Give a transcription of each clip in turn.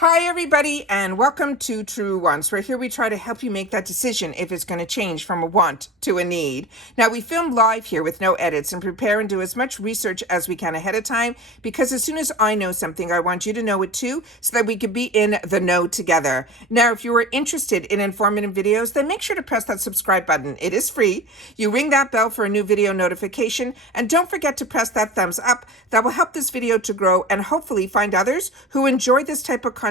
Hi everybody and welcome to Truewants, where here we try to help you make that decision if it's going to change from a want to a need. Now we film live here with no edits and prepare and do as much research as we can ahead of time, because as soon as I know something, I want you to know it too, so that we can be in the know together. Now if you are interested in informative videos, then make sure to press that subscribe button. It is free. You ring that bell for a new video notification, and don't forget to press that thumbs up. That will help this video to grow and hopefully find others who enjoy this type of content,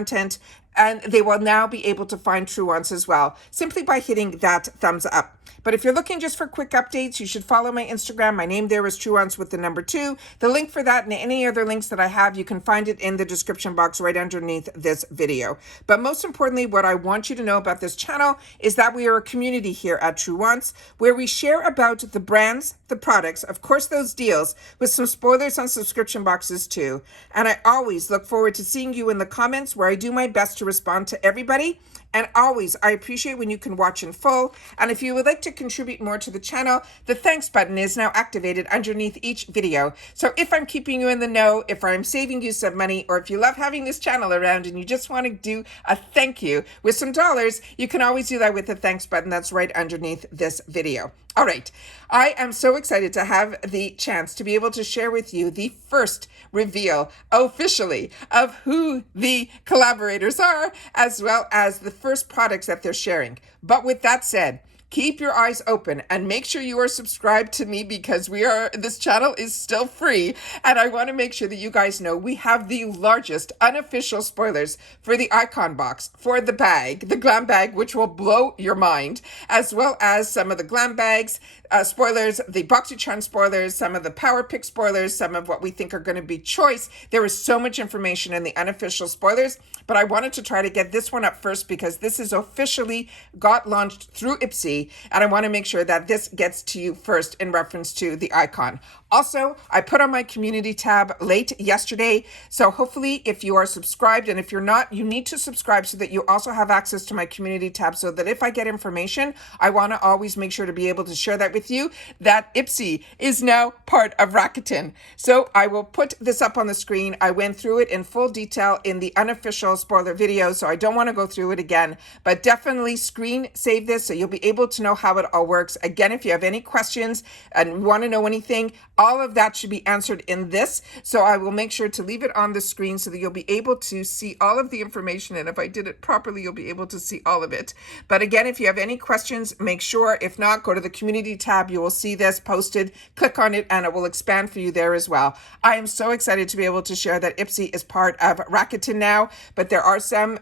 and they will now be able to find Truewants as well, simply by hitting that thumbs up. But if you're looking just for quick updates, you should follow my Instagram. My name there is Truewants with the number 2. The link for that and any other links that I have, you can find it in the description box right underneath this video. But most importantly, what I want you to know about this channel is that we are a community here at Truewants, where we share about the brands, the products, of course those deals, with some spoilers on subscription boxes too. And I always look forward to seeing you in the comments, where I do my best to respond to everybody. And always, I appreciate when you can watch in full. And if you would like to contribute more to the channel, the thanks button is now activated underneath each video. So if I'm keeping you in the know, if I'm saving you some money, or if you love having this channel around and you just want to do a thank you with some dollars, you can always do that with the thanks button that's right underneath this video. All right, I am so excited to have the chance to be able to share with you the first reveal officially of who the collaborators are, as well as the first products that they're sharing. But with that said, keep your eyes open and make sure you are subscribed to me, because this channel is still free. And I want to make sure that you guys know we have the largest unofficial spoilers for the icon box, for the bag, the glam bag, which will blow your mind, as well as some of the glam bags, spoilers, the BoxyCharm spoilers, some of the Power Pick spoilers, some of what we think are going to be choice. There is so much information in the unofficial spoilers, but I wanted to try to get this one up first because this is officially got launched through Ipsy, and I want to make sure that this gets to you first in reference to the icon. Also, I put on my community tab late yesterday, so hopefully if you are subscribed, and if you're not, you need to subscribe so that you also have access to my community tab, so that if I get information, I want to always make sure to be able to share that with you, that Ipsy is now part of Rakuten. So I will put this up on the screen. I went through it in full detail in the unofficial spoiler video, so I don't want to go through it again, but definitely screen save this so you'll be able to know how it all works. Again, if you have any questions and want to know anything, all of that should be answered in this. So I will make sure to leave it on the screen so that you'll be able to see all of the information. And if I did it properly, you'll be able to see all of it. But again, if you have any questions, make sure, if not, go to the community tab. You will see this posted, click on it, and it will expand for you there as well. I am so excited to be able to share that Ipsy is part of Rakuten now, but there are some,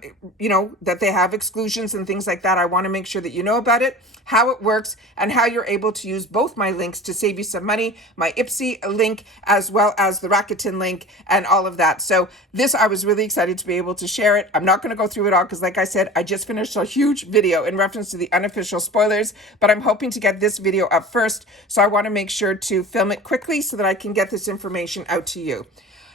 that they have exclusions and things like that. I want to make sure that you know about it, how it works, and how you're able to use both my links to save you some money, my Ipsy link as well as the Rakuten link and all of that. So this, I was really excited to be able to share it. I'm not going to go through it all because, like I said, I just finished a huge video in reference to the unofficial spoilers, but I'm hoping to get this video up first. So I want to make sure to film it quickly so that I can get this information out to you.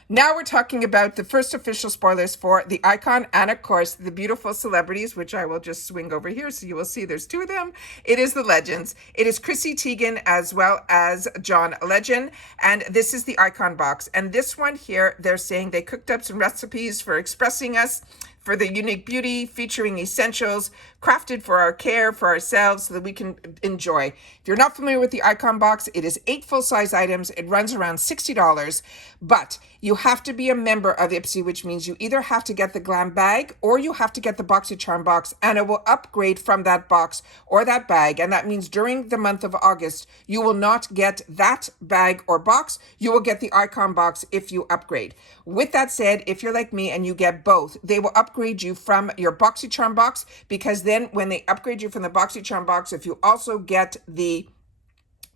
Now we're talking about the first official spoilers for the icon, and of course the beautiful celebrities, which I will just swing over here so you will see there's 2 of them. It is the legends. It is Chrissy Teigen as well as John Legend, and this is the icon box. And this one here, they're saying they cooked up some recipes for expressing us, for the unique beauty, featuring essentials crafted for our care, for ourselves, so that we can enjoy. If you're not familiar with the icon box, it is 8 full-size items. It runs around $60, but you have to be a member of Ipsy, which means you either have to get the glam bag or you have to get the BoxyCharm box, and it will upgrade from that box or that bag. And that means during the month of August, you will not get that bag or box. You will get the icon box if you upgrade. With that said, if you're like me and you get both, they will upgrade you from your BoxyCharm box, because then when they upgrade you from the BoxyCharm box, if you also get the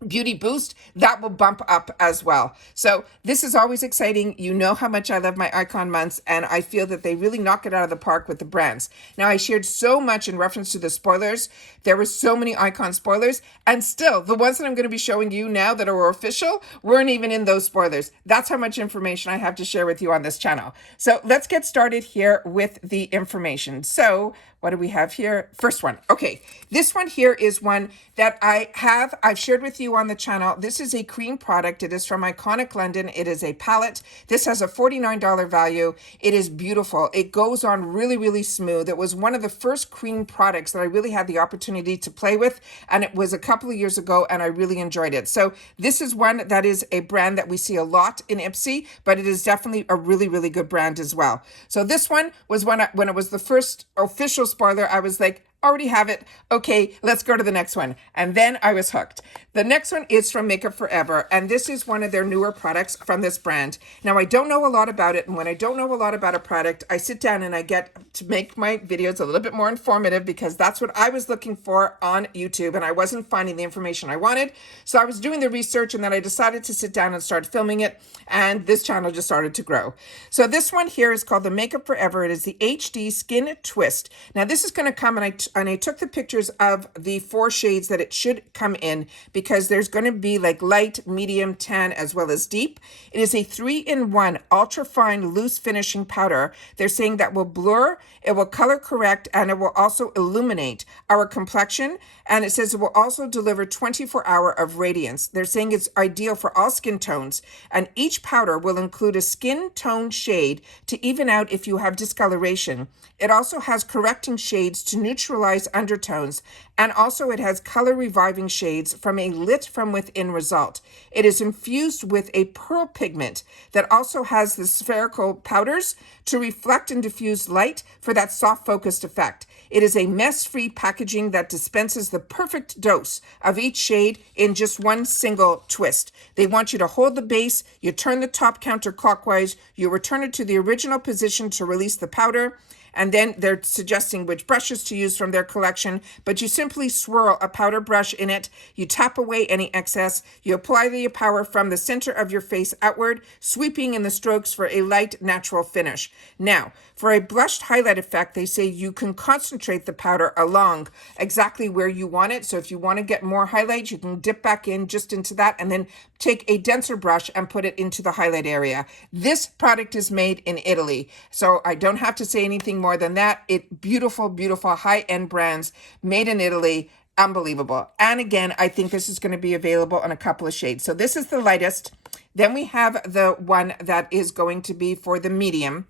Beauty Boost, that will bump up as well. So this is always exciting. You know how much I love my icon months, and I feel that they really knock it out of the park with the brands. Now, I shared so much in reference to the spoilers. There were so many icon spoilers, and still the ones that I'm going to be showing you now that are official weren't even in those spoilers. That's how much information I have to share with you on this channel. So let's get started here with the information. So what do we have here? First one. Okay, this one here is one that I've shared with you review on the channel. This is a cream product. It is from Iconic London. It is a palette. This has a $49 value. It is beautiful. It goes on really, really smooth. It was one of the first cream products that I really had the opportunity to play with, and it was a couple of years ago, and I really enjoyed it. So this is one that is a brand that we see a lot in Ipsy, but it is definitely a really, really good brand as well. So this one was when it was the first official spoiler, I was like, already have it. Okay, let's go to the next one. And then I was hooked. The next one is from Makeup Forever, and this is one of their newer products from this brand. Now, I don't know a lot about it, and when I don't know a lot about a product, I sit down and I get to make my videos a little bit more informative, because that's what I was looking for on YouTube, and I wasn't finding the information I wanted. So I was doing the research, and then I decided to sit down and start filming it, and this channel just started to grow. So this one here is called the Makeup Forever. It is the HD Skin Twist. Now, this is going to come, and I took the pictures of the 4 shades that it should come in, because there's going to be like light, medium, tan, as well as deep. It is a 3-in-1 ultra fine loose finishing powder. They're saying that will blur, it will color correct, and it will also illuminate our complexion. And it says it will also deliver 24-hour of radiance. They're saying it's ideal for all skin tones, and each powder will include a skin tone shade to even out if you have discoloration. It also has correcting shades to neutralize undertones, and also it has color reviving shades from a lit from within result. It is infused with a pearl pigment that also has the spherical powders to reflect and diffuse light for that soft focused effect. It is a mess-free packaging that dispenses the perfect dose of each shade in just one single twist. They want you to hold the base, you turn the top counterclockwise, you return it to the original position to release the powder, and then they're suggesting which brushes to use from their collection, but you simply swirl a powder brush in it, you tap away any excess, you apply the power from the center of your face outward, sweeping in the strokes for a light, natural finish. Now, for a blushed highlight effect, they say you can concentrate the powder along exactly where you want it. So if you want to get more highlights, you can dip back in just into that and then take a denser brush and put it into the highlight area. This product is made in Italy, so I don't have to say anything more than that. Beautiful, beautiful high-end brands made in Italy. Unbelievable. And again, I think this is going to be available in a couple of shades. So this is the lightest. Then we have the one that is going to be for the medium.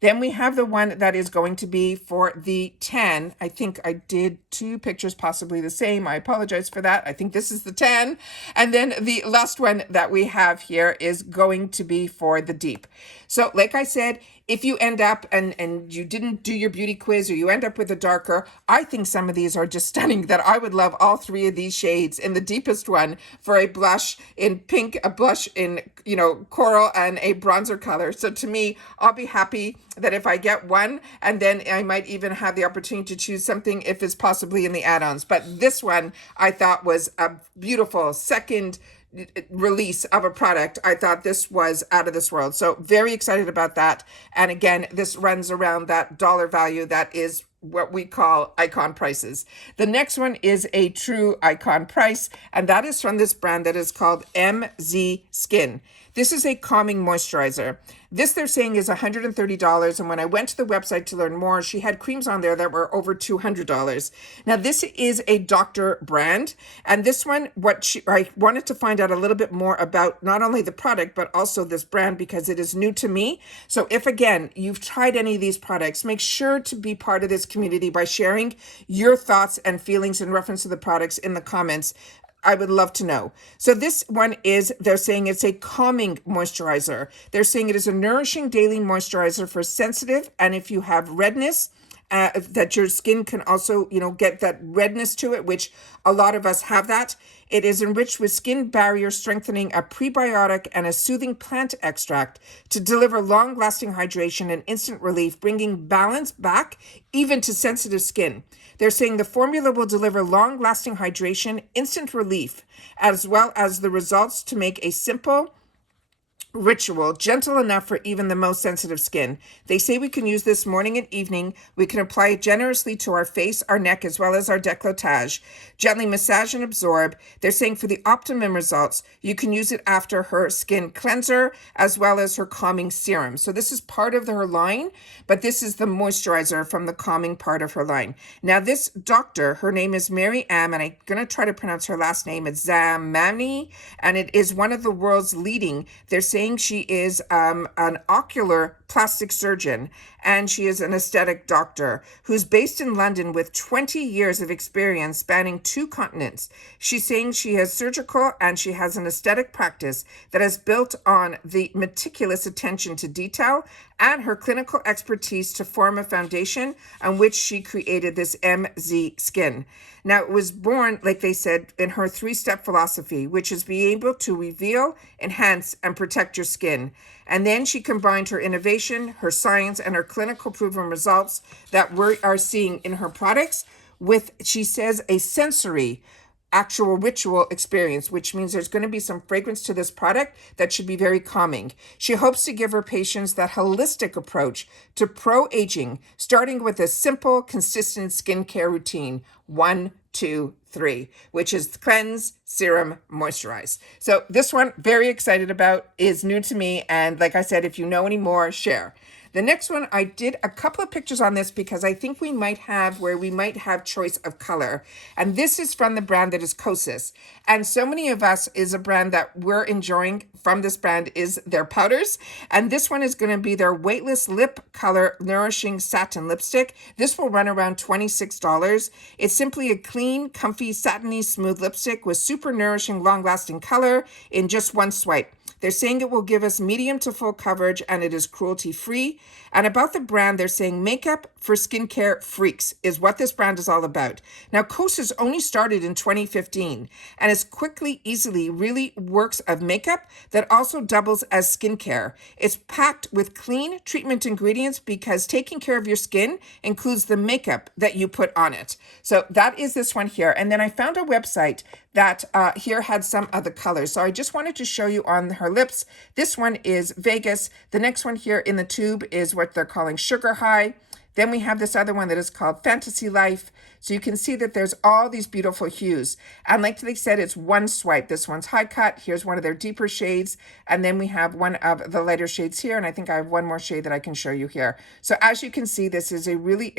Then we have the one that is going to be for the 10. I think I did 2 pictures, possibly the same. I apologize for that. I think this is the 10. And then the last one that we have here is going to be for the deep. So like I said, if you end up and you didn't do your beauty quiz, or you end up with a darker, I think some of these are just stunning, that I would love all 3 of these shades in the deepest one for a blush in pink, a blush in, coral, and a bronzer color. So to me, I'll be happy that if I get one, and then I might even have the opportunity to choose something if it's possibly in the add-ons. But this one I thought was a beautiful second release of a product. I thought this was out of this world. So very excited about that. And again, this runs around that dollar value that is what we call icon prices. The next one is a true icon price, and that is from this brand that is called MZ Skin. This is a calming moisturizer. This, they're saying, is $130, and when I went to the website to learn more, she had creams on there that were over $200. Now, this is a doctor brand, and this one, I wanted to find out a little bit more about not only the product, but also this brand, because it is new to me. So if, again, you've tried any of these products, make sure to be part of this community by sharing your thoughts and feelings in reference to the products in the comments. I would love to know. So this one is, they're saying it's a calming moisturizer. They're saying it is a nourishing daily moisturizer for sensitive, and if you have redness, that your skin can also, get that redness to it, which a lot of us have that. It is enriched with skin barrier strengthening, a prebiotic, and a soothing plant extract to deliver long-lasting hydration and instant relief, bringing balance back even to sensitive skin. They're saying the formula will deliver long-lasting hydration, instant relief, as well as the results to make a simple ritual, gentle enough for even the most sensitive skin. They say we can use this morning and evening. We can apply it generously to our face, our neck, as well as our décolletage. Gently massage and absorb. They're saying for the optimum results, you can use it after her skin cleanser as well as her calming serum. So this is part of her line, but this is the moisturizer from the calming part of her line. Now this doctor, her name is Mary Am, and I'm going to try to pronounce her last name. It's Zamani, and it is one of the world's leading. They're saying she is an ocular plastic surgeon, and she is an aesthetic doctor who's based in London with 20 years of experience spanning 2 continents. She's saying she has surgical and she has an aesthetic practice that is built on the meticulous attention to detail and her clinical expertise to form a foundation on which she created this MZ Skin. Now, it was born, like they said, in her 3-step philosophy, which is be able to reveal, enhance, and protect your skin. And then she combined her innovation, her science, and her clinical proven results that we are seeing in her products with, she says, a sensory actual ritual experience, which means there's going to be some fragrance to this product that should be very calming. She hopes to give her patients that holistic approach to pro-aging, starting with a simple, consistent skincare routine. 1, 2, 3, which is cleanse, serum, moisturize. So this one, very excited about, is new to me. And like I said, if you know any more, share. The next one, I did a couple of pictures on this because I think we might have choice of color. And this is from the brand that is Kosas. And so many of us is a brand that we're enjoying from this brand is their powders. And this one is going to be their Weightless Lip Color Nourishing Satin Lipstick. This will run around $26. It's simply a clean, comfy, satiny, smooth lipstick with super nourishing, long-lasting color in just one swipe. They're saying it will give us medium to full coverage and it is cruelty-free. And about the brand, they're saying makeup for skincare freaks is what this brand is all about. Now, Kosas only started in 2015 and is quickly, easily, really works of makeup that also doubles as skincare. It's packed with clean treatment ingredients because taking care of your skin includes the makeup that you put on it. So that is this one here. And then I found a website that here had some of the colors. So I just wanted to show you on her lips. This one is Vegas. The next one here in the tube is what they're calling Sugar High. Then we have this other one that is called Fantasy Life. So you can see that there's all these beautiful hues. And like they said, it's one swipe. This one's high cut. Here's one of their deeper shades. And then we have one of the lighter shades here. And I think I have one more shade that I can show you here. So as you can see, this is a really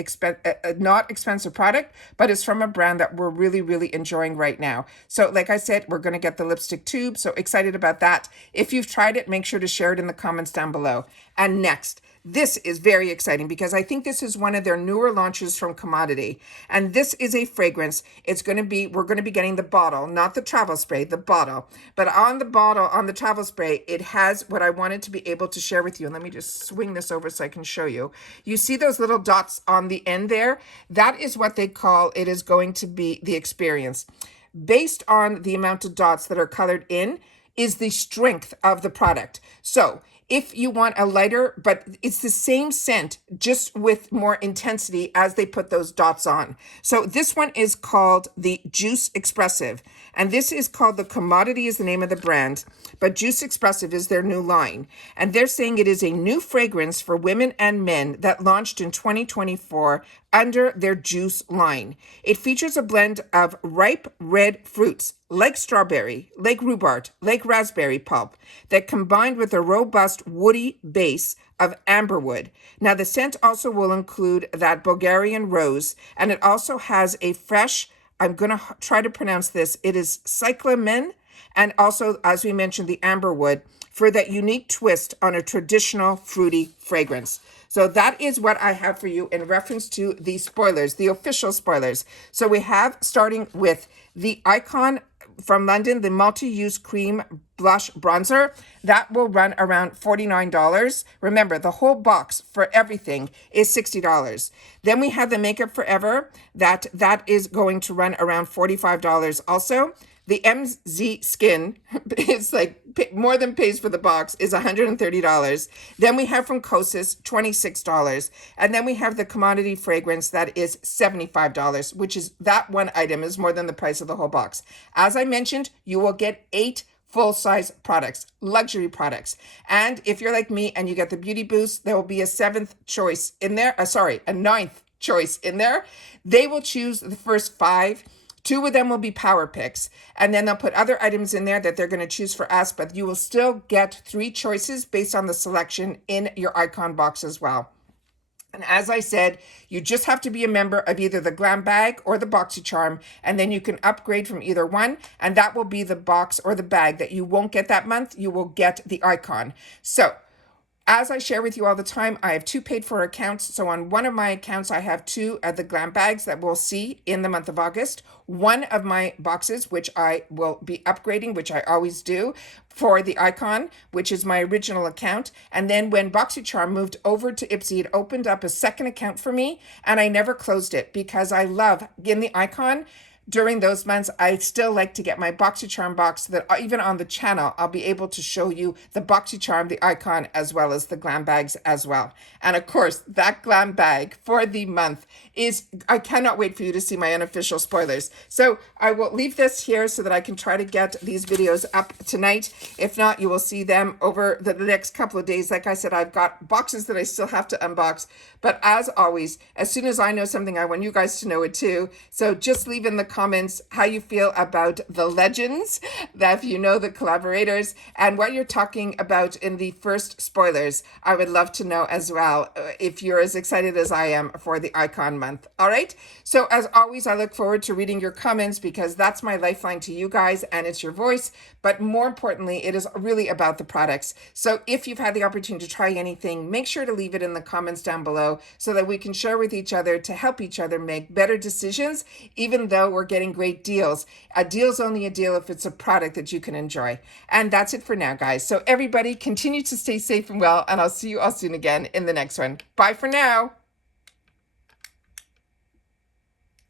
not expensive product, but it's from a brand that we're really, really enjoying right now. So like I said, we're going to get the lipstick tube. So excited about that. If you've tried it, make sure to share it in the comments down below. And next, this is very exciting because I think this is one of their newer launches from Commodity. And this is a fragrance. We're going to be getting the bottle, not the travel spray, the bottle. But on the bottle, on the travel spray, it has what I wanted to be able to share with you. And let me just swing this over so I can show you. You see those little dots on the end there? That is what they call, it is going to be the experience. Based on the amount of dots that are colored in is the strength of the product. So if you want a lighter, but it's the same scent, just with more intensity as they put those dots on. So this one is called the Juice Expressive. And this is called the Commodity is the name of the brand, but Juice Expressive is their new line. And they're saying it is a new fragrance for women and men that launched in 2024 under their Juice line. It features a blend of ripe red fruits like strawberry, like rhubarb, like raspberry pulp that combined with a robust woody base of amberwood. Now the scent also will include that Bulgarian rose, and it also has a fresh, I'm going to try to pronounce this, it is cyclamen, and also, as we mentioned, the amberwood for that unique twist on a traditional fruity fragrance. So that is what I have for you in reference to the spoilers, the official spoilers. So we have, starting with the Icon from London, the multi-use cream blush bronzer. That will run around $49. Remember, the whole box for everything is $60. Then we have the Makeup Forever. That is going to run around $45 also. The MZ Skin is like more than pays for the box, is $130. Then we have from Kosas, $26. And then we have the Commodity fragrance that is $75, which is that one item is more than the price of the whole box. As I mentioned, you will get 8 full-size products, luxury products. And if you're like me and you get the Beauty Boost, there will be a seventh choice in there. A ninth choice in there. They will choose the first 5. 2 of them will be power picks, and then they'll put other items in there that they're going to choose for us, but you will still get 3 choices based on the selection in your icon box as well. And as I said, you just have to be a member of either the Glam Bag or the BoxyCharm, and then you can upgrade from either one, and that will be the box or the bag that you won't get that month. You will get the icon. So as I share with you all the time, I have 2 paid for accounts. So on one of my accounts, I have 2 of the Glam Bags that we'll see in the month of August. One of my boxes, which I will be upgrading, which I always do, for the icon, which is my original account. And then when BoxyCharm moved over to Ipsy, it opened up a second account for me, and I never closed it because I love in the icon. During those months, I still like to get my BoxyCharm box so that even on the channel, I'll be able to show you the BoxyCharm, the icon, as well as the Glam Bags as well. And of course, that Glam Bag for the month is, I cannot wait for you to see my unofficial spoilers. So I will leave this here so that I can try to get these videos up tonight. If not, you will see them over the next couple of days. Like I said, I've got boxes that I still have to unbox. But as always, as soon as I know something, I want you guys to know it too. So just leave in the comments how you feel about the legends, that if you know the collaborators, and what you're talking about in the first spoilers. I would love to know as well if you're as excited as I am for the icon month. All right. So as always, I look forward to reading your comments because that's my lifeline to you guys and it's your voice. But more importantly, it is really about the products. So if you've had the opportunity to try anything, make sure to leave it in the comments down below so that we can share with each other to help each other make better decisions, even though we're getting great deals. A deal's only a deal if it's a product that you can enjoy. And that's it for now, guys. So everybody continue to stay safe and well, and I'll see you all soon again in the next one. Bye for now.